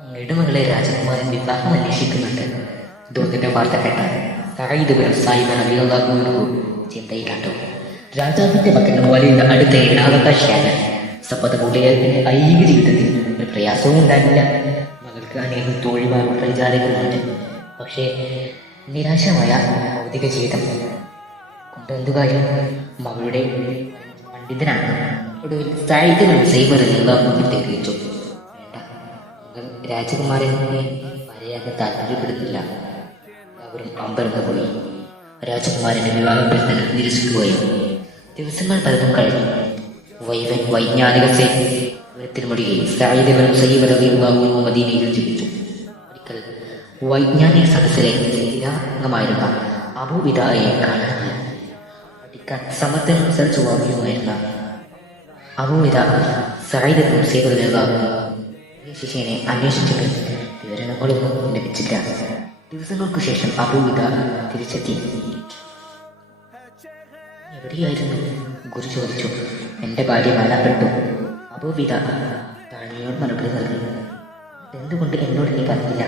അങ്ങയുടെ മകളെ രാജകുമാരൻ വിവാഹം അന്വേഷിക്കുന്നുണ്ട്. ദൂതന്റെ വാർത്ത കേട്ട സഈദ് ബിൻ സായിബ് റളിയല്ലാഹു അൻഹു ചിന്തയിലാണ്ടു. രാജാവിന്റെ മകൻ വലിയ അടുത്ത ഏഴാവകാശിയാണ്. സമ്പത്തുകൂടിയതിന്റെ ഐഹിക ജീവിതത്തിൽ ഒരു പ്രയാസവും ഉണ്ടാകില്ല. മകൾക്ക് അനേകം തോഴിമാരുടെ പ്രചാരങ്ങളുണ്ട്. പക്ഷേ നിരാശമായ ഭൗതിക ജീവിതം കൊണ്ട് എന്തു കാര്യം? മകളുടെ പണ്ഡിതനാണ്. ഒടുവിൽ സഈദ് ബിൻ സൈബ് റളിയല്ലാഹു അൻഹു തിരിച്ചു. മകൾ രാജകുമാരനെ വരെയാകാൻ താല്പര്യപ്പെടുന്നില്ല. അവരും അമ്പരന്ന് പോയി. രാജകുമാരന്റെ വിവാഹബന്ധനം നിരസിക്കുകയും ദിവസങ്ങൾ പലതും കഴിഞ്ഞു. വൈജ്ഞാനിക സേവനത്തിനുമൊഴികെ സഈദ് ബിൻ സൈബ് റളിയല്ലാഹു അൻഹു മദീനയിൽ ജീവിച്ചു. ഒരിക്കൽ വൈജ്ഞാനിക സദസ്സിലെ സ്ഥിരാംഗമായിരുന്ന അബൂവിദായെ കാണാൻ പഠിക്കാൻ സമർത്ഥനും സൽസ്വഭാവിയുമായിരുന്ന അബൂവിദ സഈദ് ബിൻ സൈബ് റളിയല്ലാഹു അൻഹു ശിഷ്യനെ അന്വേഷിച്ചിട്ട് വിവരങ്ങളൊന്നും ലഭിച്ചില്ല. ദിവസങ്ങൾക്കു ശേഷം അബൂവിദ തിരിച്ചെത്തി. എവിടെയായിരുന്നു? ഗുരു ചോദിച്ചു. എൻ്റെ ഭാര്യ മരണപ്പെട്ടു. അബൂവിദ താഴ്മയോട് മറുപടി നൽകി. എന്തുകൊണ്ട് എന്നോട് നീ പറഞ്ഞില്ല?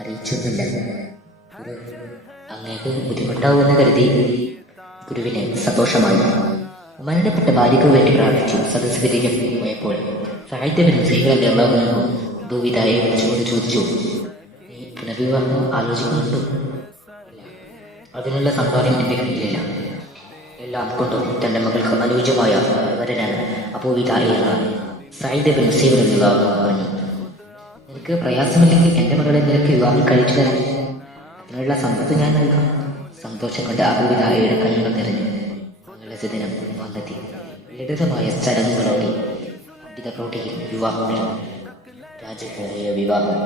അറിയിച്ചൊന്നുമില്ല. ഗുരു അങ്ങേക്ക് ബുദ്ധിമുട്ടാവുമെന്ന് കരുതി. ഗുരുവിന് സന്തോഷമായി. മരണപ്പെട്ട ഭാര്യയ്ക്ക് വേണ്ടി പ്രാർത്ഥിച്ചു. സദസ്സ് തിരികെ പോയപ്പോൾ സഈദ് ബിൻ സൈബ് റളിയല്ലാഹു അൻഹു അബൂവിദയെ വിളിച്ചുകൊണ്ട് ചോദിച്ചു, നീ പുനർവിവാഹം ആലോചിക്കുന്നുണ്ടോ? അതിനുള്ള സമ്പാദ്യം എൻ്റെ കയ്യിലില്ല. എല്ലാം കൊണ്ടും തൻ്റെ മകൾക്ക് അനുയോജ്യമായ വരനാണ് അബൂവിദയെ സഈദ് ബിൻ സൈബ് റളിയല്ലാഹു അൻഹു പറഞ്ഞു. നിനക്ക് പ്രയാസമില്ലെങ്കിൽ എൻ്റെ മകളെ നിനക്ക് വിവാഹം കഴിച്ചു തരാം. അതിനുള്ള സമ്പത്ത് ഞാൻ നൽകാം. സന്തോഷം കൊണ്ട് അബൂവിദയുടെ കണ്ണുകൾ നിറഞ്ഞു. മകളുടെ ദിനം വന്നെത്തി. ലളിതമായ ചടങ്ങുകളോടെ പണ്ഡിതപ്രൗഢിയിൽ വിവാഹം നടന്നു. രാജകീയ വിവാഹം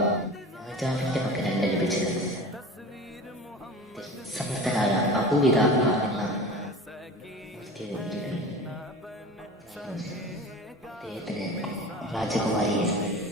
രാജാവിൻ്റെ മകനല്ല ലഭിച്ചത്. സമർത്ഥനായ അബൂവിദ എന്ന അദ്ദേഹത്തിന് രാജകുമാരിയെ നൽകി.